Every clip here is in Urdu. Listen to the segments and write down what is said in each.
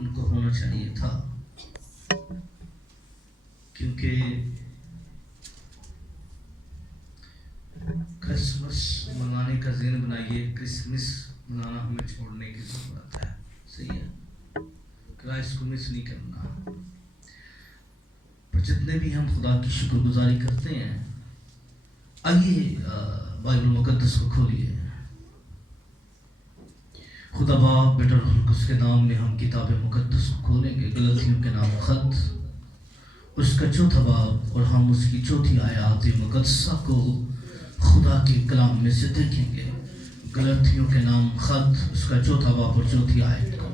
ان کو ہونا چاہیے تھا، کیونکہ کرسمس منانے کا ذہن بنائیے، کرسمس منانا ہمیں چھوڑنے کی ضرورت ہے. صحیح ہے، کرائسٹ کو مس نہیں کرنا. پر جتنے بھی ہم خدا کی شکر گزاری کرتے ہیں، آئیے بائبل مقدس کو کھولیے. خدا باپ بیٹا روح القدس کے نام میں ہم کتاب مقدس کو کھولیں گے. غلطیوں کے نام خط، اس کا چوتھا باب، اور ہم اس کی چوتھی آیات مقدسہ کو خدا کے کلام میں سے دیکھیں گے. غلطیوں کے نام خط، اس کا چوتھا باب اور چوتھی آیت کو.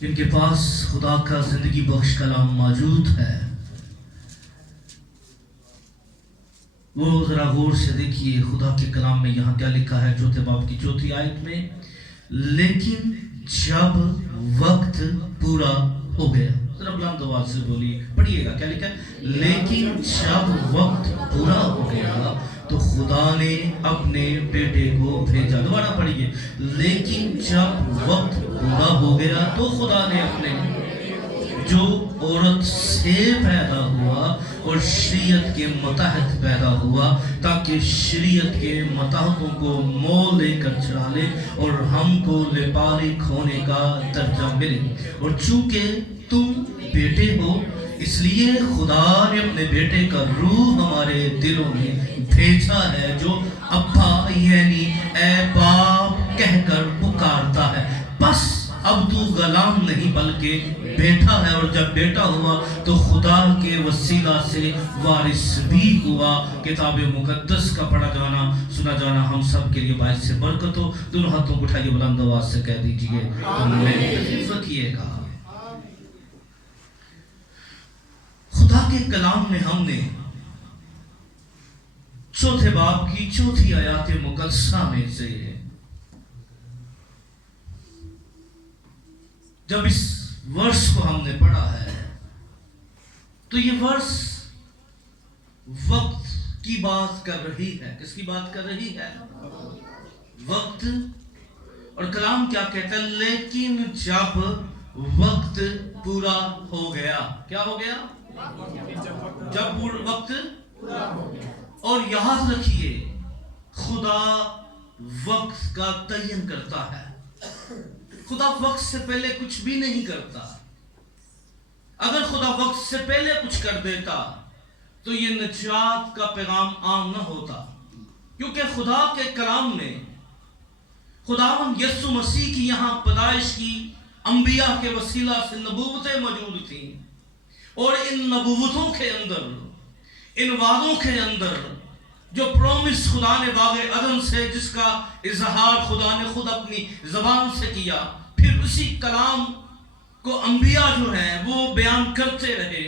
جن کے پاس خدا کا زندگی بخش کلام موجود ہے، وہ ذرا غور سے دیکھیے خدا کے کلام میں یہاں کیا لکھا ہے. چوتھے باب کی چوتھی آیت میں، لیکن جب وقت پورا ہو گیا. ذرا بلند آواز سے بولیے، پڑھیے گا کیا لکھا ہے. لیکن جب وقت پورا ہو گیا تو خدا نے اپنے بیٹے کو بھیجا. دوبارہ پڑھیے، لیکن جب وقت پورا ہو گیا تو خدا نے اپنے، جو عورت سے پیدا ہوا اور شریعت کے متحد پیدا ہوا، تاکہ شریعت کے متحدوں کو مول لے کر چڑھا لے اور ہم کو لبالغ ہونے کا درجہ ملے. اور چونکہ تم بیٹے ہو، اس لیے خدا نے اپنے بیٹے کا روح ہمارے دلوں میں بھیجا ہے، جو ابا یعنی اے باپ کہہ کر پکارتا ہے. بس اب تو غلام نہیں بلکہ بیٹا ہے، اور جب بیٹا ہوا تو خدا کے وسیلہ سے وارث بھی ہوا. کتاب مقدس کا پڑھا جانا سنا جانا ہم سب کے لیے باعث سے برکت ہو. دونوں ہاتھوں کو اٹھائیے، بلند آواز سے کہہ دیجئے، تم میری تعریف رکھیے گا. خدا کے کلام میں ہم نے چوتھے باب کی چوتھی آیات مقدسہ میں سے جب اس ورس کو ہم نے پڑھا ہے تو یہ ورس وقت کی بات کر رہی ہے. کس کی بات کر رہی ہے؟ وقت. اور کلام کیا کہتا ہے؟ لیکن جب وقت پورا ہو گیا. کیا ہو گیا؟ جب وقت پورا ہو گیا. اور یاد رکھیے، خدا وقت کا تعین کرتا ہے. خدا وقت سے پہلے کچھ بھی نہیں کرتا. اگر خدا وقت سے پہلے کچھ کر دیتا تو یہ نجات کا پیغام عام نہ ہوتا، کیونکہ خدا کے کلام میں خداوند یسوع مسیح کی یہاں پیدائش کی انبیاء کے وسیلہ سے نبوتیں موجود تھیں، اور ان نبوتوں کے اندر، ان وعدوں کے اندر جو پرومس خدا نے باغ عدن سے، جس کا اظہار خدا نے خود اپنی زبان سے کیا، پھر اسی کلام کو انبیاء جو ہیں وہ بیان کرتے رہے.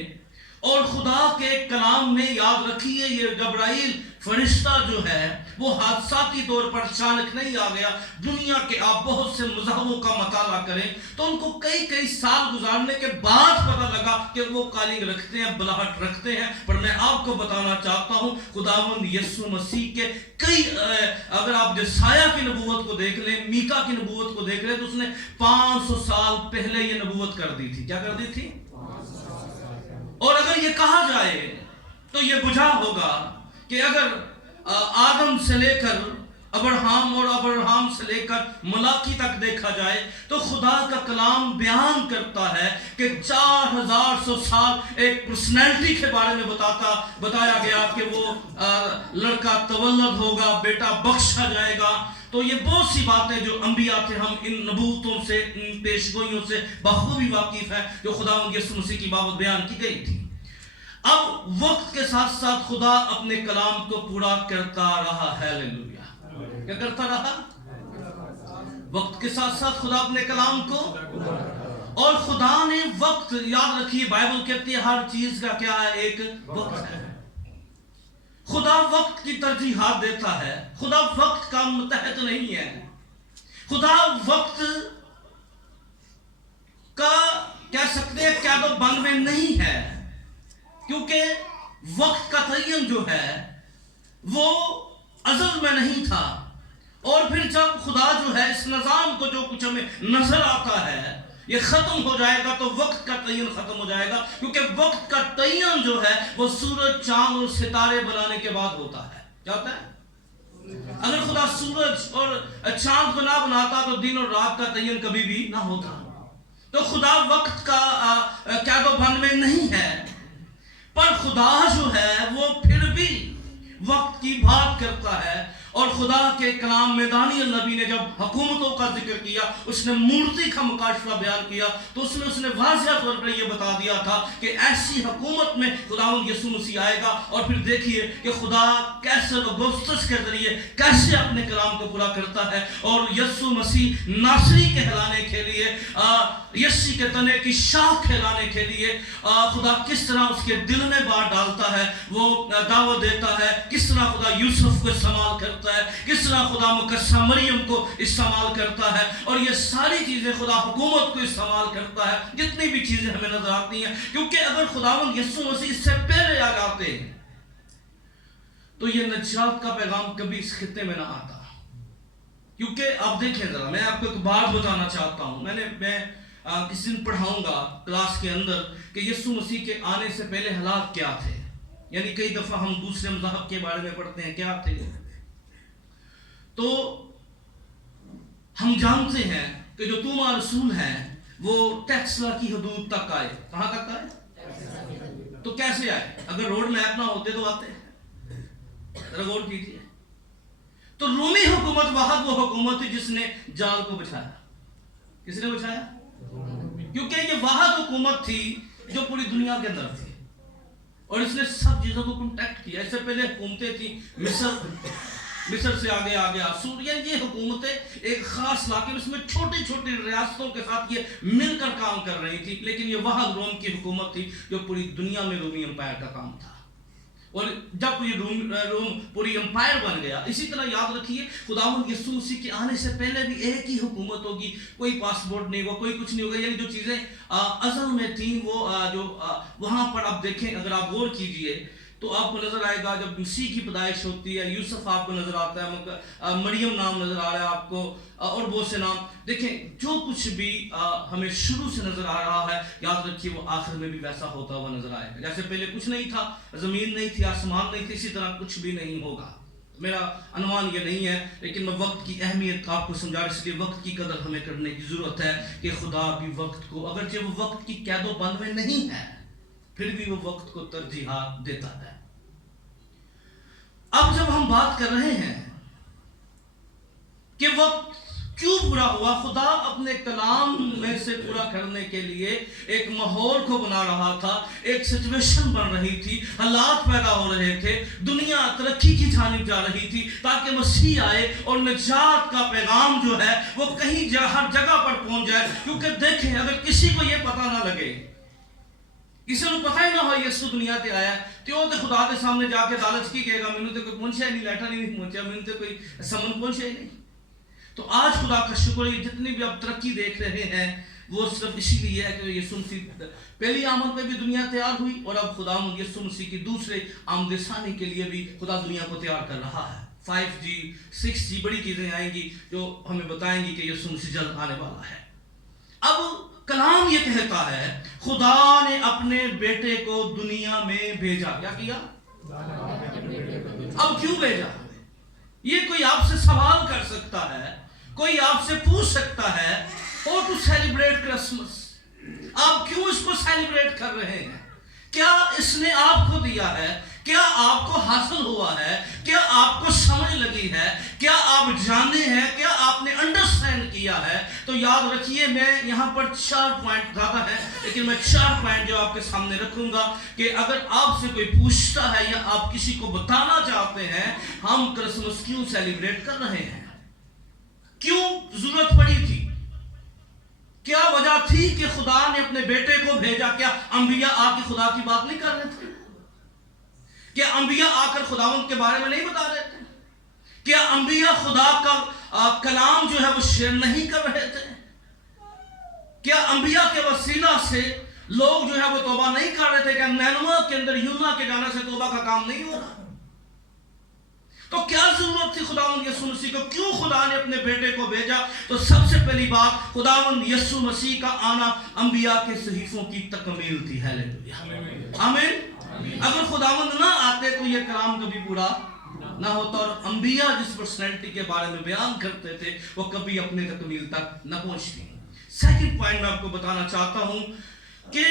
اور خدا کے کلام میں یاد رکھیے، یہ جبرائیل فرشتہ جو ہے وہ حادثاتی طور پر اچانک نہیں آ گیا. دنیا کے آپ بہت سے مذہبوں کا مطالعہ کریں تو ان کو کئی سال گزارنے کے بعد پتہ لگا کہ وہ کالنگ رکھتے ہیں، بلاہٹ رکھتے ہیں. پر میں آپ کو بتانا چاہتا ہوں، خداوند یسوع مسیح کے کئی، اگر آپ جسایہ کی نبوت کو دیکھ لیں، میکا کی نبوت کو دیکھ لیں، تو اس نے 500 سال پہلے یہ نبوت کر دی تھی. کیا کر دی تھی؟ اور اگر یہ کہا جائے تو یہ بجھا ہوگا کہ اگر آدم سے لے کر ابراہم اور ابراہم سے لے کر ملاکی تک دیکھا جائے تو خدا کا کلام بیان کرتا ہے کہ 4100 سال ایک پرسنالٹی کے بارے میں بتایا گیا کہ وہ لڑکا تولد ہوگا، بیٹا بخشا جائے گا. تو یہ بہت سی باتیں جو انبیاء تھے، ہم ان نبوتوں سے، ان پیشگوئیوں سے بخوبی واقف ہیں جو خداوند یسوع مسیح کی بابت بیان کی گئی تھی. اب وقت کے ساتھ ساتھ خدا اپنے کلام کو پورا کرتا رہا. ہیلیلویا. کیا کرتا رہا؟ وقت کے ساتھ ساتھ خدا اپنے کلام کو، اور خدا نے وقت، یاد رکھیے بائبل کہتی ہے ہر چیز کا کیا ہے؟ ایک وقت ہے. خدا وقت کی ترجیحات دیتا ہے. خدا وقت کا متحد نہیں ہے. خدا وقت کا کہہ سکتے ہیں کیا تو بند میں نہیں ہے، کیونکہ وقت کا تعین جو ہے وہ ازل میں نہیں تھا، اور پھر جب خدا جو ہے اس نظام کو جو کچھ ہمیں نظر آتا ہے یہ ختم ہو جائے گا تو وقت کا تعین ختم ہو جائے گا، کیونکہ وقت کا تعین جو ہے وہ سورج چاند اور ستارے بنانے کے بعد ہوتا ہے۔ کیا ہوتا ہے؟ اگر خدا سورج اور چاند کو نہ بناتا تو دن اور رات کا تعین کبھی بھی نہ ہوتا۔ تو خدا وقت کا قید و بند میں نہیں ہے، پر خدا جو ہے وہ پھر بھی وقت کی بات کرتا ہے۔ اور خدا کے کلام میں دانیال نبی نے جب حکومتوں کا ذکر کیا، اس نے مورتی کا مکاشفہ بیان کیا، تو اس نے واضح طور پر یہ بتا دیا تھا کہ ایسی حکومت میں خداوند یسوع مسیح آئے گا۔ اور پھر دیکھیے کہ خدا کیسے اگوستس کے ذریعے کیسے اپنے کلام کو پورا کرتا ہے، اور یسوع مسیح ناصری کہلانے کے لیے، یسی کے تنے کی شاخ کھلانے کے لیے خدا کس طرح اس کے دل میں بات ڈالتا ہے، وہ دعوت دیتا ہے، کس طرح خدا یوسف کو استعمال کرتا ہے، کس طرح خدا مقدسہ مریم کو استعمال کرتا ہے، اور یہ ساری چیزیں خدا حکومت کو استعمال کرتا ہے، جتنی بھی چیزیں ہمیں نظر آتی ہیں۔ کیونکہ اگر خداوند یسوع مسیح اس سے پہلے آ جاتے تو یہ نجات کا پیغام کبھی اس خطے میں نہ آتا۔ کیونکہ آپ دیکھیں ذرا، میں آپ کو ایک بات بتانا چاہتا ہوں، میں کسی دن پڑھاؤں گا کلاس کے اندر کہ یسوع مسیح کے آنے سے پہلے حالات کیا تھے۔ یعنی کئی دفعہ ہم دوسرے مذہب کے بارے میں پڑھتے ہیں، کیا تھے؟ تو ہم جانتے ہیں کہ جو توما رسول ہیں وہ ٹیکسلا کی حدود تک آئے۔ کہاں تک آئے؟ تو کیسے آئے؟ اگر روڈ میپ نہ ہوتے تو آتے؟ ذرا غور کیجیے۔ تو رومی حکومت واحد وہ حکومت تھی جس نے جال کو بچھایا۔ کس نے بچھایا؟ کیونکہ یہ واحد حکومت تھی جو پوری دنیا کے اندر تھی، اور اس نے سب چیزوں کو کنٹیکٹ کیا۔ اس سے پہلے حکومتیں تھیں مصر سے آگے سوریا، یہ حکومتیں ایک خاص علاقے میں، اس میں چھوٹی چھوٹی ریاستوں کے ساتھ یہ مل کر کام کر رہی تھی، لیکن یہ واحد روم کی حکومت تھی جو پوری دنیا میں رومی امپائر کا کام تھا۔ اور جب یہ روم پوری امپائر بن گیا، اسی طرح یاد رکھیے خداوند یسوع مسیح کے آنے سے پہلے بھی ایک ہی حکومت ہوگی، کوئی پاسپورٹ نہیں ہوگا، کوئی کچھ نہیں ہوگا۔ یعنی جو چیزیں ازل میں تھیں وہ جو وہاں پر آپ دیکھیں، اگر آپ غور کیجئے تو آپ کو نظر آئے گا جب مسیح کی پیدائش ہوتی ہے، یوسف آپ کو نظر آتا ہے، مریم نام نظر آ رہا ہے آپ کو، اور بہت سے نام۔ دیکھیں جو کچھ بھی ہمیں شروع سے نظر آ رہا ہے، یاد رکھیے وہ آخر میں بھی ویسا ہوتا ہوا نظر آئے گا۔ جیسے پہلے کچھ نہیں تھا، زمین نہیں تھی، آسمان نہیں تھی، اسی طرح کچھ بھی نہیں ہوگا۔ میرا عنوان یہ نہیں ہے، لیکن میں وقت کی اہمیت آپ کو سمجھا، اس لیے وقت کی قدر ہمیں کرنے کی ضرورت ہے کہ خدا بھی وقت کو، اگرچہ وہ وقت کی قید و بند میں نہیں ہے، پھر بھی وہ وقت کو ترجیحات دیتا ہے۔ اب جب ہم بات کر رہے ہیں کہ وقت کیوں پورا ہوا، خدا اپنے کلام میں سے پورا کرنے کے لیے ایک ماحول کو بنا رہا تھا، ایک سچویشن بن رہی تھی، حالات پیدا ہو رہے تھے، دنیا ترقی کی جانب جا رہی تھی تاکہ مسیح آئے اور نجات کا پیغام جو ہے وہ کہیں ہر جگہ پر پہنچ جائے۔ کیونکہ دیکھیں اگر کسی کو یہ پتہ نہ لگے، کسی کو پتہ ہی نہ ہو یسوع دنیا تے آیا تو وہ خدا کے سامنے جا کے لالچ کی کہے گا، مینوں تے کوئی پہنچیا نہیں، لیٹر نہیں پہنچیا، مینوں تے کوئی سمن پہنچیا ہی نہیں۔ تو آج خدا کا شکر ہے، جتنی بھی آپ ترقی دیکھ رہے ہیں وہ صرف اسی لیے ہے کہ یسوع مسیح پہلی آمد میں بھی دنیا تیار ہوئی، اور اب خدا یسوع مسیح کی دوسرے آمد ثانی کے لیے بھی خدا دنیا کو تیار کر رہا ہے۔ 5G 6G بڑی چیزیں آئیں گی جو ہمیں بتائیں گی کہ یسوع مسیح جلد آنے والا ہے۔ اب کلام یہ کہتا ہے خدا نے اپنے بیٹے کو دنیا میں بھیجا۔ کیا کیا؟ اب کیوں بھیجا؟ یہ کوئی آپ سے سوال کر سکتا ہے، کوئی آپ سے پوچھ سکتا ہے، او ٹو سیلیبریٹ کرسمس، آپ کیوں اس کو سیلیبریٹ کر رہے ہیں؟ کیا اس نے آپ کو دیا ہے؟ کیا آپ کو حاصل ہوا ہے؟ کیا آپ کو سمجھ لگی ہے؟ کیا آپ جانے ہیں؟ کیا آپ نے انڈرسٹینڈ کیا ہے؟ تو یاد رکھیے، میں یہاں پر 4 پوائنٹ زیادہ ہیں، لیکن میں 4 پوائنٹ جو آپ کے سامنے رکھوں گا کہ اگر آپ سے کوئی پوچھتا ہے یا آپ کسی کو بتانا چاہتے ہیں ہم کرسمس کیوں سیلیبریٹ کر رہے ہیں، کیوں ضرورت پڑی تھی، کیا وجہ تھی کہ خدا نے اپنے بیٹے کو بھیجا؟ کیا انبیاء آ کے خدا کی بات نہیں کر رہے تھے؟ کیا انبیاء آ کر خداوند کے بارے میں نہیں بتا رہے تھے؟ کیا انبیاء خدا کا کلام جو ہے وہ شیئر نہیں کر رہے تھے؟ کیا انبیاء کے وسیلہ سے لوگ جو ہے وہ توبہ نہیں کر رہے تھے؟ کہ نینوہ کے اندر یونا کے جانے سے توبہ کا کام نہیں ہو رہا؟ تو کیا ضرورت تھی خداوند یسوع مسیح کو؟ کیوں خدا نے اپنے بیٹے کو بھیجا؟ تو سب سے پہلی بات خداوند یسوع مسیح کا آنا انبیاء کے صحیفوں کی تکمیل تھی. ہیلیلویا آمین. اگر خداوند نہ آتے تو یہ کلام کبھی پورا نہ ہوتا، اور انبیاء جس پرسنالٹی کے بارے میں بیان کرتے تھے وہ کبھی اپنے تکمیل تک نہ پہنچتی. سیکنڈ پوائنٹ میں آپ کو بتانا چاہتا ہوں کہ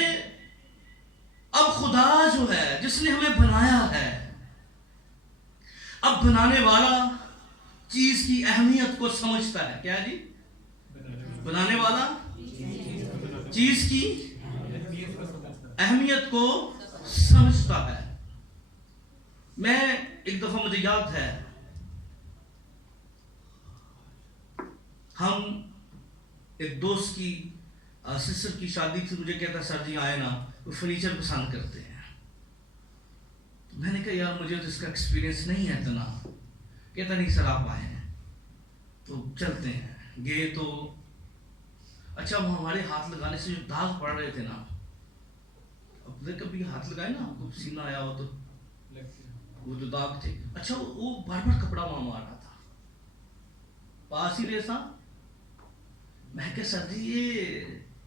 اب خدا جو ہے جس نے ہمیں بنایا ہے، اب بنانے والا چیز کی اہمیت کو سمجھتا ہے. کیا جی؟ بنانے والا چیز کی اہمیت کو سمجھتا ہے. میں ایک دفعہ مجھے یاد ہے، ہم ایک دوست کی سسٹر کی شادی تھی. مجھے کہتا سر جی آئے نا، وہ فرنیچر پسند کرتے ہیں. میں نے کہا یار مجھے تو اس کا ایکسپیرینس نہیں ہے اتنا. کہتا نہیں سر آپ آئے ہیں تو چلتے ہیں. گئے تو اچھا وہ ہمارے ہاتھ لگانے سے جو داغ پڑ رہے تھے نا، اب کبھی ہاتھ لگائے نا آپ کو پسینہ آیا ہو تو وہ جو داغ تھے، اچھا وہ بار بار کپڑا مار رہا تھا پاس ہی ریسا. میں کہ سر جی یہ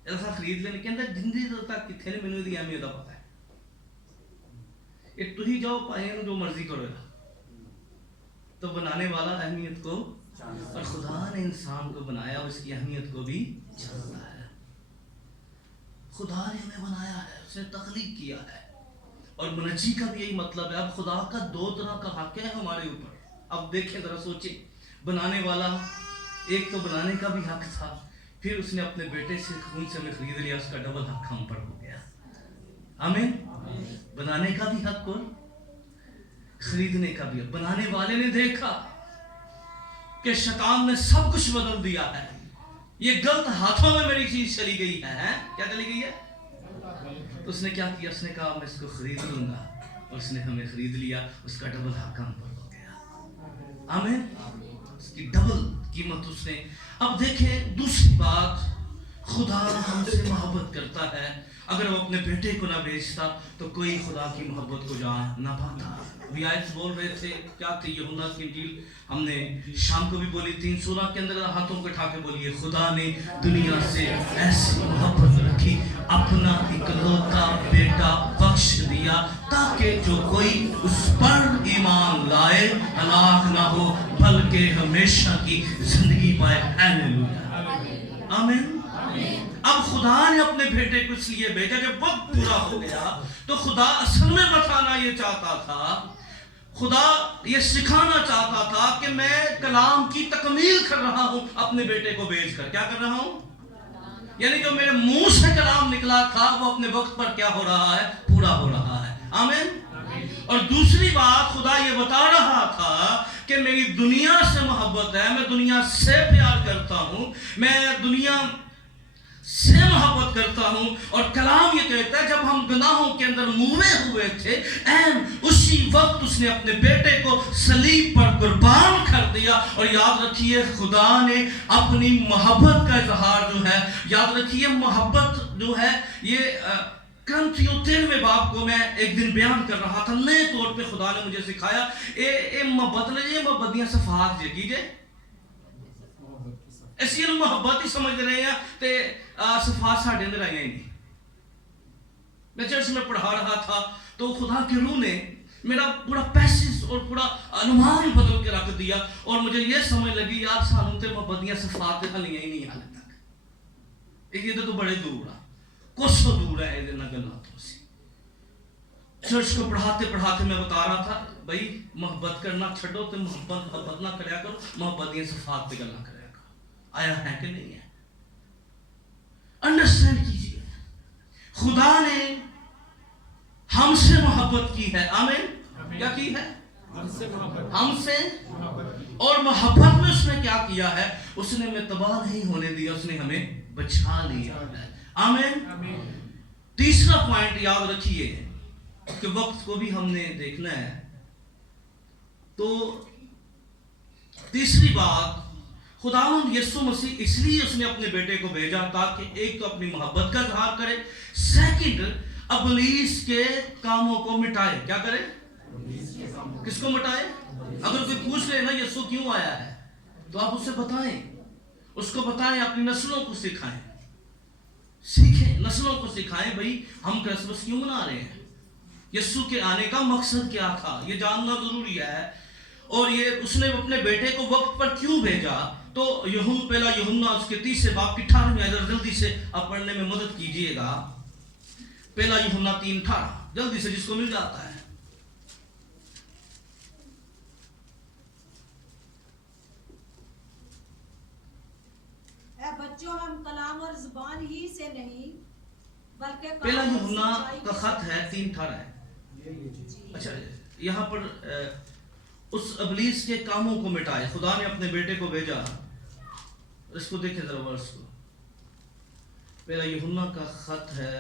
ایسا خرید لینے کے اندر جندی تک کتنے نے مینو دی اہمیت پتا ہے. ایک تو ہی جاؤ پائے جو مرضی کرو گا. تو بنانے والا اہمیت کو، اور خدا نے انسان کو بنایا اس کی اہمیت کو بھی جانتا ہے. خدا نے ہمیں بنایا ہے، اس نے تخلیق کیا ہے، اور منجی کا بھی یہی مطلب ہے. اب خدا کا دو طرح کا حق ہے ہمارے اوپر. اب دیکھیں ذرا سوچیں، بنانے والا ایک تو بنانے کا بھی حق تھا، پھر اس نے اپنے بیٹے سے خون سے ہمیں خرید لیا، اس کا ڈبل حق ہم پر ہو گیا. آمین. بنانے کا بھی حق اور خریدنے کا بھی حق. بنانے والے نے دیکھا کہ شیطان نے سب کچھ بدل دیا ہے، یہ غلط ہاتھوں میں میری چیز چلی گئی ہے. کیا چلی گئی ہے؟ تو اس نے کیا کیا؟ اس نے کہا میں اس کو خرید لوں گا، اور اس نے ہمیں خرید لیا، اس کا ڈبل حق ہم پر ہو گیا. آمین. اس کی ڈبل قیمت اس نے. اب دیکھیں دوسری بات، خدا ہم سے محبت کرتا ہے. اگر وہ اپنے بیٹے کو نہ بھیجتا تو کوئی خدا کی محبت کو جان نہ پاتا. ابھی آیت بول رہے تھے، کیا تھی؟ یوحنا کی انجیل ہم نے شام کو بھی بولی 3:16 کے اندر. ہاتھوں کو اٹھا کے بولیے، خدا نے دنیا سے ایسی محبت رکھی، اپنا اکلوتا بیٹا بخش دیا، تاکہ جو کوئی اس پر ایمان لائے ہلاک نہ ہو بلکہ ہمیشہ کی زندگی پائے. ہیلیلویا آمین. اب خدا نے اپنے بیٹے کو اس لیے بھیجا، جب وقت پورا ہو گیا تو خدا اصل میں بتانا یہ چاہتا تھا، خدا یہ سکھانا چاہتا تھا کہ میں کلام کی تکمیل کر رہا ہوں اپنے بیٹے کو بھیج کر. کیا کر رہا ہوں؟ یعنی جو میرے منہ سے کلام نکلا تھا وہ اپنے وقت پر کیا ہو رہا ہے؟ پورا ہو رہا ہے. آمین. اور دوسری بات خدا یہ بتا رہا تھا کہ میری دنیا سے محبت ہے، میں دنیا سے پیار کرتا ہوں، میں دنیا سے محبت کرتا ہوں. اور کلام یہ کہتا ہے جب ہم گناہوں کے اندر موے ہوئے تھے، اسی وقت اس نے اپنے بیٹے کو صلیب پر قربان کر دیا. اور یاد رکھیے خدا نے اپنی محبت کا اظہار جو ہے، یاد رکھیے محبت جو ہے یہ کرنتھیوں 13 باب کو میں ایک دن بیان کر رہا تھا، نئے طور پہ خدا نے مجھے سکھایا اے محبت نے محبت دیاں صفات جے کیجے ایسی محبت ہی سمجھ رہے ہیں تے صفات ساڑھے اندر آئی نہیں. میں چرچ میں پڑھا رہا تھا تو خدا کے روح نے میرا پورا پیسز اور پورا انمان بدل کے رکھ دیا، اور مجھے یہ سمجھ لگی یار سانوں تے محبت دیاں صفات تے خلیاں ہی نہیں حالے تک. ایک یہ تو بڑے دور ہے، کچھ تو دور ہے یہ گلاتوں سے. چرچ کو پڑھاتے پڑھاتے میں بتا رہا تھا بھائی محبت کرنا چھڑو تے محبت نہ کریا کرو، محبت دیاں صفات تے گلاں کریا کرو. آیا ہے کہ نہیں ہے؟ انڈرسٹینڈ کیجئے، خدا نے ہم سے محبت کی ہے. آمین. کیا کی ہے؟ ہم سے. اور محبت میں اس نے کیا کیا ہے؟ اس نے ہمیں تباہ نہیں ہونے دیا، اس نے ہمیں بچا لیا ہے. آمین. تیسرا پوائنٹ یاد رکھیے کہ وقت کو بھی ہم نے دیکھنا ہے. تو تیسری بات، خداوند یسوع مسیح اس لیے اس نے اپنے بیٹے کو بھیجا تاکہ ایک تو اپنی محبت کا اظہار کرے، سیکنڈ ابلیس کے کاموں کو مٹائے. کیا کرے؟ کس کو مٹائے؟ اگر کوئی پوچھ لے نا یسوع کیوں آیا ہے تو آپ اسے بتائیں، اس کو بتائیں، اپنی نسلوں کو سکھائیں، سیکھیں، نسلوں کو سکھائیں بھئی ہم کرسمس کیوں منا رہے ہیں، یسوع کے آنے کا مقصد کیا تھا، یہ جاننا ضروری ہے۔ اور یہ اس نے اپنے بیٹے کو وقت پر کیوں بھیجا؟ تو پہلا یوحنا اس کے 30 باب کی 18 اگر جلدی سے آپ پڑھنے میں مدد کیجئے گا، پہلا یوحنا 3:18 جلدی سے جس کو مل جاتا ہے۔ اے بچوں، ہم کلام اور زبان ہی سے نہیں بلکہ پہلا کام اور یوحنا سچائی کا کے خط ہے 3:18 ہے۔ اچھا یہاں پر اس ابلیس کے کاموں کو مٹائے، خدا نے اپنے بیٹے کو بھیجا۔ اس کو دیکھیں ذرا ورس کو، پہلا یوحنا کا خط ہے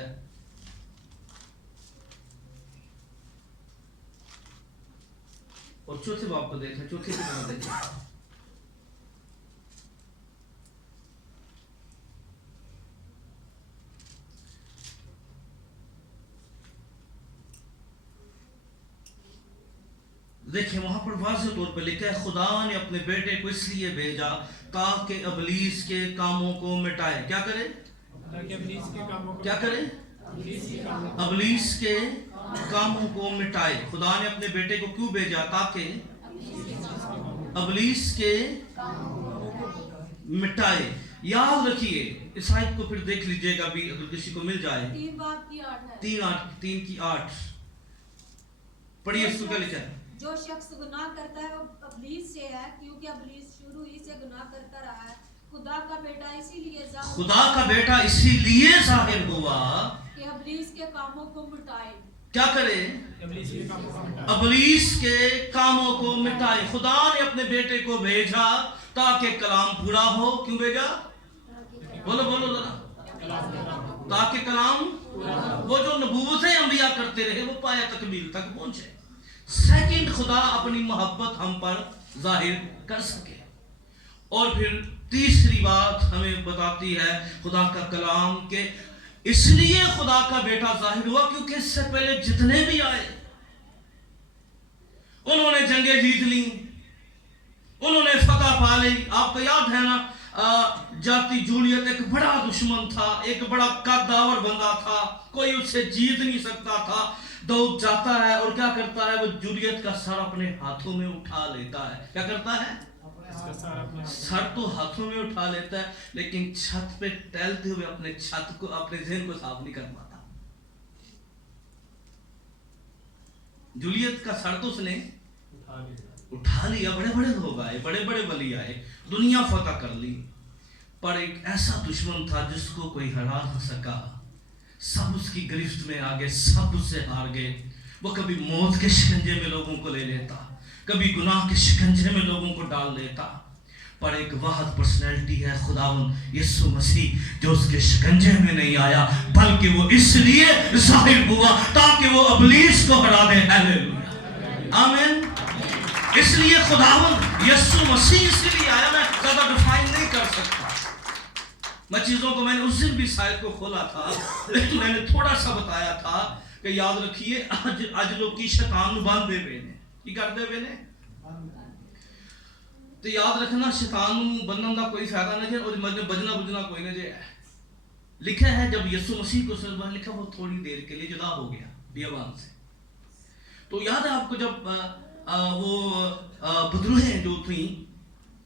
اور چوتھے باب کو دیکھیں، چوتھے کی طرح دیکھیں۔ دیکھیں وہاں پر واضح طور پہ لکھا ہے خدا نے اپنے بیٹے کو اس لیے بھیجا تاکہ ابلیس کے کاموں کو مٹائے۔ کیا کرے؟ کیا کرے؟ ابلیس کے کاموں کو مٹائے۔ خدا نے اپنے بیٹے کو کیوں بھیجا؟ تاکہ ابلیس کے مٹائے۔ یاد رکھیے اس آیت کو پھر دیکھ لیجئے گا بھی اگر کسی کو مل جائے، 3 باب کی 8 ہے، 3:8 پڑھیے اس کو کیا لکھا ہے۔ جو شخص گناہ کرتا ہے وہ ابلیس سے ہے، کیونکہ ابلیس شروع ہی سے گناہ کرتا رہا ہے۔ خدا کا بیٹا اسی لیے ظاہر ہوا کہ ابلیس کے کاموں کو مٹائے۔ کیا کرے؟ ابلیس کے کاموں کو مٹائے۔ خدا نے اپنے بیٹے کو بھیجا تاکہ کلام پورا ہو۔ کیوں بھیجا؟ بولو بولو ذرا۔ تاکہ کلام، وہ جو نبوتیں انبیاء کرتے رہے وہ پایہ تکمیل تک پہنچے۔ سیکنڈ، خدا اپنی محبت ہم پر ظاہر کر سکے۔ اور پھر تیسری بات ہمیں بتاتی ہے خدا کا کلام کہ اس لیے خدا کا بیٹا ظاہر ہوا کیونکہ اس سے پہلے جتنے بھی آئے انہوں نے جنگیں جیت لیں، انہوں نے فتح پا لی۔ آپ کو یاد ہے نا جاتی جولیت ایک بڑا دشمن تھا، ایک بڑا قداور بندہ تھا، کوئی اس سے جیت نہیں سکتا تھا۔ داؤد جاتا ہے اور کیا کرتا ہے؟ وہ جولیت کا سر اپنے ہاتھوں میں اٹھا لیتا ہے۔ کیا کرتا ہے؟ سر تو ہاتھوں میں اٹھا لیتا ہے لیکن چھت پہ ٹہلتے ہوئے اپنے چھت کو، اپنے ذہن کو صاف نہیں کر پاتا۔ جولیت کا سر تو اس نے اٹھا لیا، بڑے بڑے لوگ آئے، بڑے بڑے ولی آئے، دنیا فتح کر لی، پر ایک ایسا دشمن تھا جس کو کوئی ہرا نہ سکا۔ سب اس کی گرفت میں آ گئے، سب اس سے ہار گئے۔ وہ کبھی موت کے شکنجے میں لوگوں کو لے لیتا، کبھی گناہ کے شکنجے میں لوگوں کو ڈال لیتا، پر ایک واحد پرسنالٹی ہے خداوند یسوع مسیح جو اس کے شکنجے میں نہیں آیا بلکہ وہ اس لیے ظاہر ہوا تاکہ وہ ابلیس کو ہرا دے۔ ہیلیلویا، آمین۔ اس لیے خداوند یسوع مسیح اس لیے آیا۔ میں زیادہ ڈیفائن نہیں کر سکتا، میں چیزوں کو، میں نے اس دن بھی سائٹ کو کھولا تھا لیکن میں نے تھوڑا سا بتایا تھا کہ یاد رکھیے آج لوگ کی شیطان بند دے ہوئے نے، کی کر دے ہوئے نے، تو یاد رکھنا شیطان بننے کا کوئی فائدہ نہیں ہے اور بجنا کوئی نہیں ہے۔ لکھا ہے جب یسوع مسیح کو سر لکھا وہ تھوڑی دیر کے لیے جدا ہو گیا بیابان سے، تو یاد ہے آپ کو جب وہ بدروہیں جو تھیں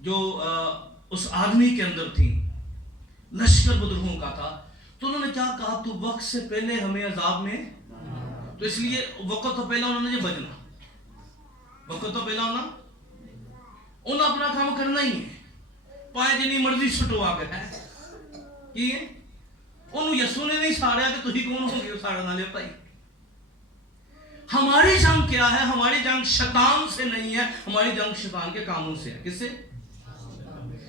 جو اس آدمی کے اندر تھیں، لشکر بدروہوں کا تھا، تو انہوں نے کیا کہا؟ تو وقت سے پہلے ہمیں عذاب میں، تو اس لیے وقت تو پہلا انہوں نے جو بجنا، وقت تو پہلا انہوں اپنا کام کرنا ہی ہے، پائے جنی مرضی چھٹوا کے ہے کی ہے انہوں یسوع نے نہیں ساڑیا کہ تھی کون ہوں گے ساڑنا لے پائی۔ ہماری جنگ کیا ہے؟ ہماری جنگ شیطان سے نہیں ہے، ہماری جنگ شیطان کے کاموں سے ہے۔ کس سے؟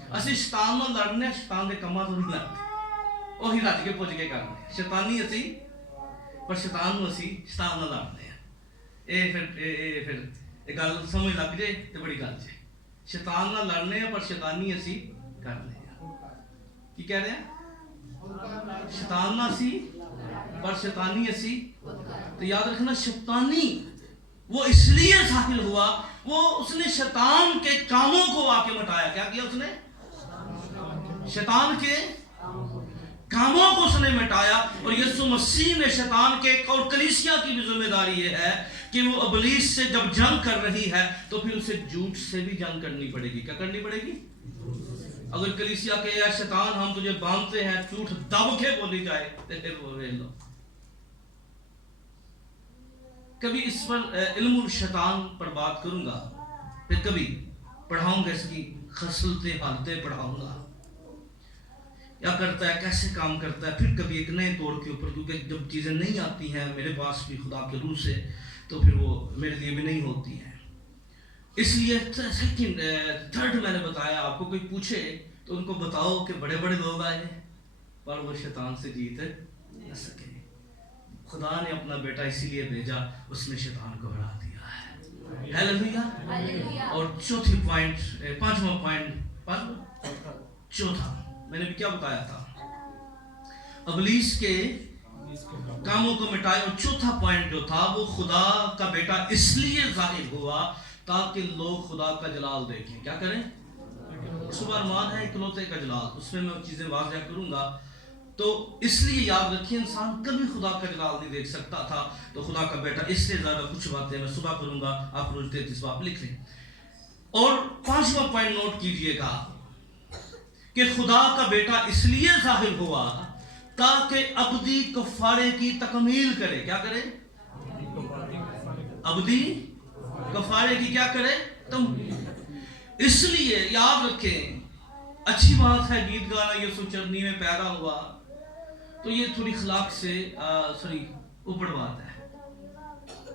اسی شیطان نہ لڑنے، شیطان دے کماں تو نہیں لڑنے، وہی رج کے پوچھ کے کرنے شیطانی اسی، پر شیطان نو اسی شیطان نہ لڑنے ہیں۔ اے پھر گل سمجھ لگ جائے تو بڑی گل ہے، شیطان نہ لڑنے ہیں پر شیطانی اسی کرنے ہیں۔ کی کہہ رہے ہیں؟ شیطان نہ اسی پر شیطانی اسی، تو یاد رکھنا شیطانی وہ اس لیے ظاہر ہوا، وہ اس نے شیطان کے کاموں کو آ کے مٹایا. کیا کیا اس نے؟ شیطان کے کاموں کو اس نے مٹایا. اور یسوع مسیح نے شیطان کے اور کلیسیا کی بھی ذمہ داری یہ ہے کہ وہ ابلیس سے جب جنگ کر رہی ہے تو پھر اسے جھوٹ سے بھی جنگ کرنی پڑے گی. کیا کرنی پڑے گی؟ اگر کلیسیا کے یا شیطان ہم تجھے باندھتے ہیں، جھوٹ دب کے بولی جائے تو پھر وہ لو. کبھی اس پر علم الشیطان پر بات کروں گا، پھر کبھی پڑھاؤں گا، اس کی خصلتیں حالتیں پڑھاؤں گا، کیا کرتا ہے، کیسے کام کرتا ہے. پھر کبھی ایک نئے طور کے اوپر، کیونکہ جب چیزیں نہیں آتی ہیں میرے پاس بھی خدا کے روح سے، تو پھر وہ میرے لیے بھی نہیں ہوتی ہیں. اس لیے سیکنڈ تھرڈ میں نے بتایا، آپ کو کوئی پوچھے تو ان کو بتاؤ کہ بڑے بڑے لوگ آئے پر وہ شیطان سے جیت نہ سکے. خدا نے اپنا بیٹا اسی لیے بھیجا، اس نے شیطان کو ہرا دیا ہے. ہیلیلویا. اور چوتھی پوائنٹ، پانچواں پوائنٹ، چوتھا میں نے بھی کیا بتایا تھا، ابلیس کے کاموں کو مٹائے. اور چوتھا پوائنٹ جو تھا وہ خدا کا بیٹا اس لیے ظاہر ہوا تاکہ لوگ خدا کا جلال دیکھیں. کیا کریں؟ صبح ارمان ہے اکلوتے کا جلال، اس میں چیزیں واضح کروں گا. تو اس لیے یاد رکھیے انسان کبھی خدا کا جلال نہیں دیکھ سکتا تھا، تو خدا کا بیٹا اس سے زیادہ کچھ باتیں میں صبح کروں گا. آپ روز 33 باب لکھ لیں. اور پانچواں پوائنٹ نوٹ کیجئے گا کہ خدا کا بیٹا اس لیے ظاہر ہوا تاکہ ابدی کفارے کی تکمیل کرے. کیا کرے؟ ابدی کفارے کی کیا کرے؟ اس لیے یاد رکھیں، اچھی بات ہے گیت گانا، یسوع چرنی میں پیدا ہوا، تو یہ تھوڑی اخلاق سے اوپر بات ہے.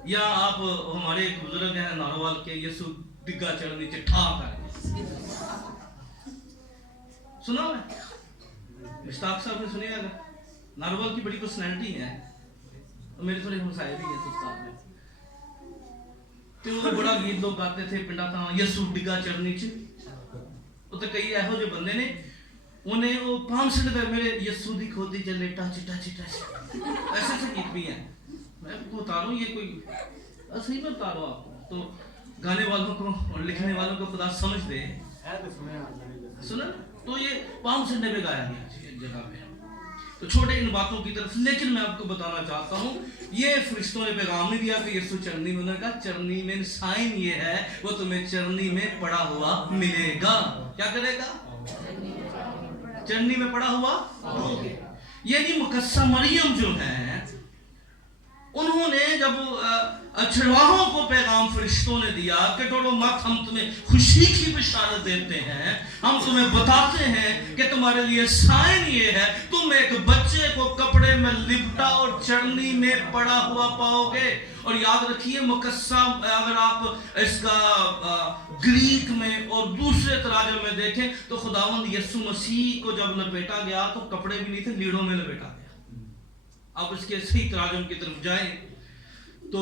یا آپ ہمارے ایک بزرگ ہیں ناروال کے، یسوع ڈگا چڑھنی چٹھا کر سنا ہے، مشتاق صاحب نے سنی ہے. ناروال کی بڑی پرسنالٹی ہے، میرے تھوڑے ہمسائے بھی ہیں استاد میں، تو بڑا گیت لوگ گاتے تھے پنڈا تھا یسوع ڈگا چڑھنی چ. تو کئی ایہو جو بندے نے انہیں وہ 5 سنٹ تک میرے یسوع دی کھودی چلے ٹا چٹا چٹا ایسے سے گیت بھی ہیں. میں کو بتا رہا ہوں، یہ کوئی صحیح میں بتا رہا ہوں آپ کو، تو گانے والوں کو اور لکھنے والوں کو خدا سمجھ دے. سنا تو یہ 5 سنٹے پہ گایا گیا جگہ پہ. تو چھوٹے ان باتوں کی طرف، لیکن میں آپ کو بتانا چاہتا ہوں یہ فرشتوں نے پیغام نہیں دیا کہ یسوع چرنی میں، انہوں نے کہا چرنی میں سائن یہ ہے وہ تمہیں چرنی میں پڑا ہوا ملے گا. کیا کرے گا؟ چرنی میں پڑا ہوا. یعنی مقدسہ مریم جو ہیں انہوں نے جب چھڑواہوں کو پیغام فرشتوں نے دیا کہ ڈرو مت، ہم تمہیں خوشی کی بشارت دیتے ہیں، ہم تمہیں بتاتے ہیں کہ تمہارے لیے سائن یہ ہے، تم ایک بچے کو کپڑے میں لپٹا اور چرنی میں پڑا ہوا پاؤ گے. اور یاد رکھیے مقدسہ، اگر آپ اس کا گریک میں اور دوسرے تراجم میں دیکھیں تو خداوند یسوع مسیح کو جب لپیٹا گیا تو کپڑے بھی نہیں تھے، لیڑوں میں لپیٹا گیا. آپ اس کے صحیح تراجم کی طرف جائیں تو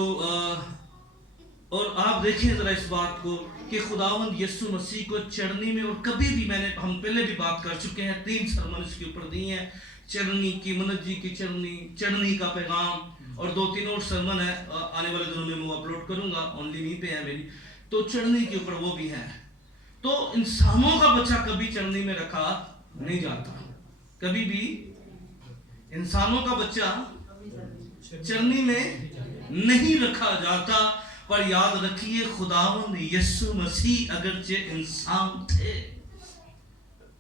اور آپ دیکھیں ذرا اس بات کو کہ خداوند یسوع مسیح کو چرنی میں، اور کبھی بھی ہم پہلے بھی بات کر چکے ہیں، 3 سرمن اس کے اوپر دی ہیں، چرنی کی، منجی کی چرنی، چرنی کا پیغام، اور 2-3 اور سرمن ہے آنے والے دنوں میں وہ اپلوڈ کروں گا، اونلی می پہ ہے میری. تو چرنی کے اوپر وہ بھی ہیں. تو انسانوں کا بچہ کبھی چرنی میں رکھا نہیں جاتا، کبھی بھی انسانوں کا بچہ چرنی میں نہیں رکھا جاتا. پر یاد رکھیے خداوند یسوع مسیح اگرچہ انسان تھے،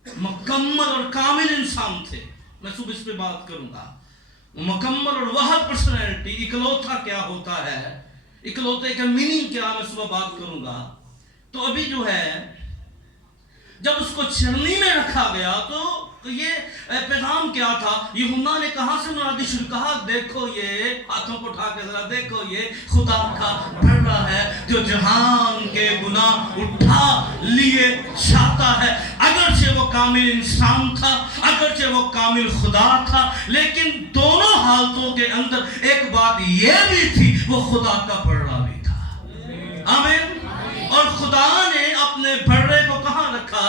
مکمل اور کامل انسان تھے، میں صبح اس پہ بات کروں گا، مکمل اور واحد پرسنالٹی، اکلوتا کیا ہوتا ہے، اکلوتے کا میننگ کیا، میں صبح بات کروں گا. تو ابھی جو ہے جب اس کو چرنی میں رکھا گیا تو یہ پیغام کیا تھا؟ یوحنا نے کہاں سے منادی شروع، کہا دیکھو یہ، ہاتھوں کو اٹھا کے ذرا دیکھو، یہ خدا کا بڑا ہے جو جہان کے گناہ اٹھا لیے جاتا ہے. اگرچہ وہ کامل انسان تھا، اگرچہ وہ کامل خدا تھا، لیکن دونوں حالتوں کے اندر ایک بات یہ بھی تھی، وہ خدا کا بڑا بھی تھا. آمین. اور خدا نے اپنے بڑے کو کہاں رکھا؟